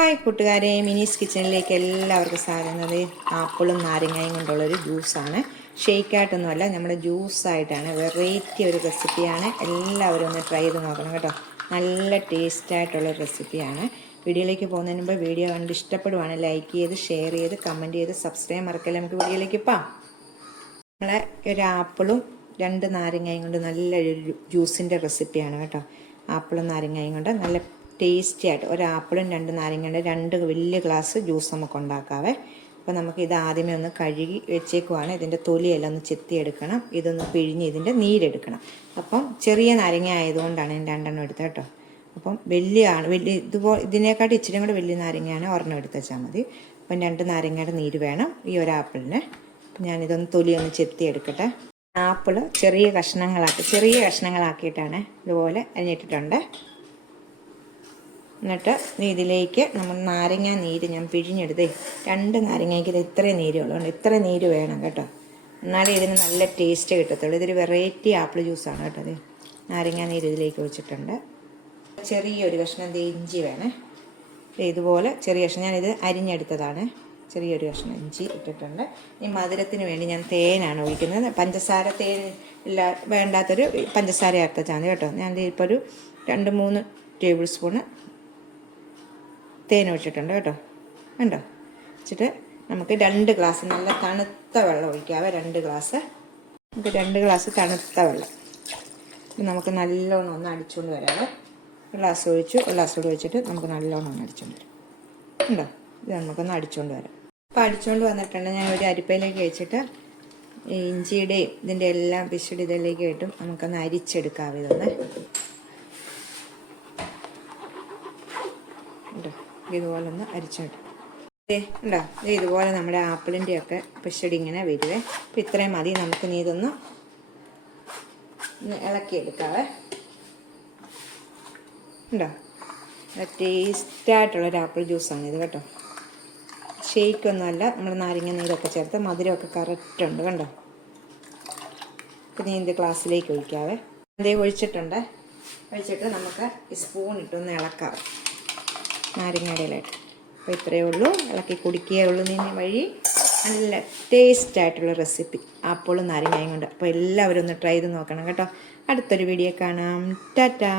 Hi കൂട്ടുകാരെ, മിനീസ് കിച്ചണിലേക്ക് എല്ലാവർക്കും സ്വാഗതം. ആപ്പിളും നാരങ്ങയും കൊണ്ടുള്ളൊരു ജ്യൂസാണ്. ഷെയ്ക്കായിട്ടൊന്നുമല്ല, നമ്മുടെ ജ്യൂസായിട്ടാണ്. വെറൈറ്റി ഒരു റെസിപ്പിയാണ്. എല്ലാവരും ഒന്ന് ട്രൈ ചെയ്ത് നോക്കണം കേട്ടോ. നല്ല ടേസ്റ്റായിട്ടുള്ള റെസിപ്പിയാണ്. വീഡിയോയിലേക്ക് പോകുന്നതിന് മുമ്പ് വീഡിയോ കണ്ട് ഇഷ്ടപ്പെടുവാണ് ലൈക്ക് ചെയ്ത്, ഷെയർ ചെയ്ത്, കമൻറ്റ് ചെയ്ത്, സബ്സ്ക്രൈബ് മറക്കല്ലേ. നമുക്ക് വീഡിയോയിലേക്ക് പോകാം. നമ്മളെ ഒരു ആപ്പിളും 2 നാരങ്ങയും കൊണ്ട് നല്ലൊരു ജ്യൂസിൻ്റെ റെസിപ്പിയാണ് കേട്ടോ. ആപ്പിളും നാരങ്ങയും കൊണ്ട് നല്ല ടേസ്റ്റി ആയിട്ട് ഒരു ആപ്പിളും 2 നാരങ്ങയുടെ 2 വലിയ ഗ്ലാസ് ജ്യൂസ് നമുക്ക് ഉണ്ടാക്കാവേ. അപ്പോൾ നമുക്ക് ഇത് ആദ്യമേ ഒന്ന് കഴുകി വെച്ചേക്കുവാണ്. ഇതിൻ്റെ തൊലിയെല്ലാം ഒന്ന് ചെത്തിയെടുക്കണം. ഇതൊന്ന് പിഴിഞ്ഞ് ഇതിൻ്റെ നീരെടുക്കണം. അപ്പം ചെറിയ നാരങ്ങ ആയതുകൊണ്ടാണ് ഞാൻ 2 എടുത്തത് കേട്ടോ. അപ്പം വലിയ ഇതിനേക്കാട്ട് ഇച്ചിരി കൂടെ വലിയ നാരങ്ങയാണ്, ഒരെണ്ണം എടുത്ത് വെച്ചാൽ മതി. അപ്പം 2 നാരങ്ങയുടെ നീര് വേണം ഈ ഒരു ആപ്പിളിന്. അപ്പം ഞാനിതൊന്ന് തൊലിയൊന്ന് ചെത്തിയെടുക്കട്ടെ. ആപ്പിള് ചെറിയ കഷ്ണങ്ങളാക്കിയിട്ടാണ് ഇതുപോലെ അരിഞ്ഞിട്ടിട്ടുണ്ട്. എന്നിട്ട് ഇതിലേക്ക് നമ്മൾ നാരങ്ങ നീര് ഞാൻ പിഴിഞ്ഞെടുത്തേ. 2 നാരങ്ങയ്ക്ക് ഇത് ഇത്രയും നീര് ഉള്ളതുകൊണ്ട് ഇത്ര നീര് വേണം കേട്ടോ. എന്നാലേ ഇതിന് നല്ല ടേസ്റ്റ് കിട്ടത്തുള്ളൂ. ഇതൊരു വെറൈറ്റി ആപ്പിൾ ജ്യൂസാണ് കേട്ടോ. അത് നാരങ്ങ നീര് ഇതിലേക്ക് ഒഴിച്ചിട്ടുണ്ട്. ചെറിയൊരു കഷ്ണം ഇഞ്ചി വേണേ. ഇതുപോലെ ചെറിയ കഷ്ണം ഞാനിത് അരിഞ്ഞെടുത്തതാണ്. ചെറിയൊരു കഷ്ണം ഇഞ്ചി ഇട്ടിട്ടുണ്ട്. ഈ മധുരത്തിന് വേണ്ടി ഞാൻ തേനാണ് ഒഴിക്കുന്നത്. പഞ്ചസാര തേൻ ഇല്ല വേണ്ടാത്തൊരു പഞ്ചസാര ചേർത്താൽ കേട്ടോ. ഞാൻ ഇപ്പോൾ ഒരു 2-3 ടേബിൾ സ്പൂണ് തേൻ ഒഴിച്ചിട്ടുണ്ട് കേട്ടോ. കണ്ടോ? വെച്ചിട്ട് നമുക്ക് 2 ഗ്ലാസ് നല്ല തണുത്ത വെള്ളം ഒഴിക്കാവേ. 2 ഗ്ലാസ് നമുക്ക് 2 ഗ്ലാസ് തണുത്ത വെള്ളം നമുക്ക് നല്ലോണം ഒന്ന് അടിച്ചുകൊണ്ട് വരാവേ. ഗ്ലാസ് ഒഴിച്ചു, ഗ്ലാസ് കൂടി ഒഴിച്ചിട്ട് നമുക്ക് നല്ലോണം ഒന്ന് അടിച്ചുകൊണ്ട് വരാം. ഉണ്ടോ? ഇത് നമുക്കൊന്ന് അടിച്ചുകൊണ്ട് വരാം. അപ്പോൾ അടിച്ചുകൊണ്ട് വന്നിട്ടുണ്ട്. ഞാൻ ഒരു അരിപ്പയിലേക്ക് വെച്ചിട്ട് ഇഞ്ചിയുടെയും ഇതിൻ്റെ എല്ലാം പിശുടി ഇതിലേക്ക് ഇട്ടും നമുക്കൊന്ന് അരിച്ചെടുക്കാവേ. ഇതൊന്ന് ഉണ്ടോ? ഇതുപോലെ ഒന്ന് അരിച്ചെടുക്കും. ഉണ്ടോ? ഇതുപോലെ നമ്മുടെ ആപ്പിളിൻ്റെയൊക്കെ പിശടി ഇങ്ങനെ വരുവേ. അപ്പോൾ ഇത്രയും മതി. നമുക്ക് നീ ഇതൊന്ന് ഇളക്കിയെടുക്കാവേ. ഉണ്ടോ? ടേസ്റ്റായിട്ടുള്ളൊരു ആപ്പിൾ ജ്യൂസാണ് ഇത് കേട്ടോ. ഷെയ്ക്കൊന്നുമല്ല, നമ്മൾ നാരങ്ങ നീരൊക്കെ ചേർത്ത് മധുരമൊക്കെ കറക്റ്റ് ഉണ്ട്. കണ്ടോ? പിന്നെ ഇതിൻ്റെ ഗ്ലാസ്സിലേക്ക് ഒഴിക്കാവേ. അതേ ഒഴിച്ചിട്ടുണ്ട്. ഒഴിച്ചിട്ട് നമുക്ക് ഈ സ്പൂൺ ഇട്ടൊന്ന് ഇളക്കാം നാരങ്ങയുടെ ഇലയിട്ട്. അപ്പോൾ ഇത്രയേ ഉള്ളൂ. ഇളക്കി കുടിക്കുകയേ ഉള്ളൂ. നീ വഴി നല്ല ടേസ്റ്റായിട്ടുള്ള റെസിപ്പി ആപ്പിളും നാരങ്ങയും കൊണ്ട്. അപ്പോൾ എല്ലാവരും ഒന്ന് ട്രൈ ചെയ്ത് നോക്കണം കേട്ടോ. അടുത്തൊരു വീഡിയോ കാണാം. ടാറ്റാ.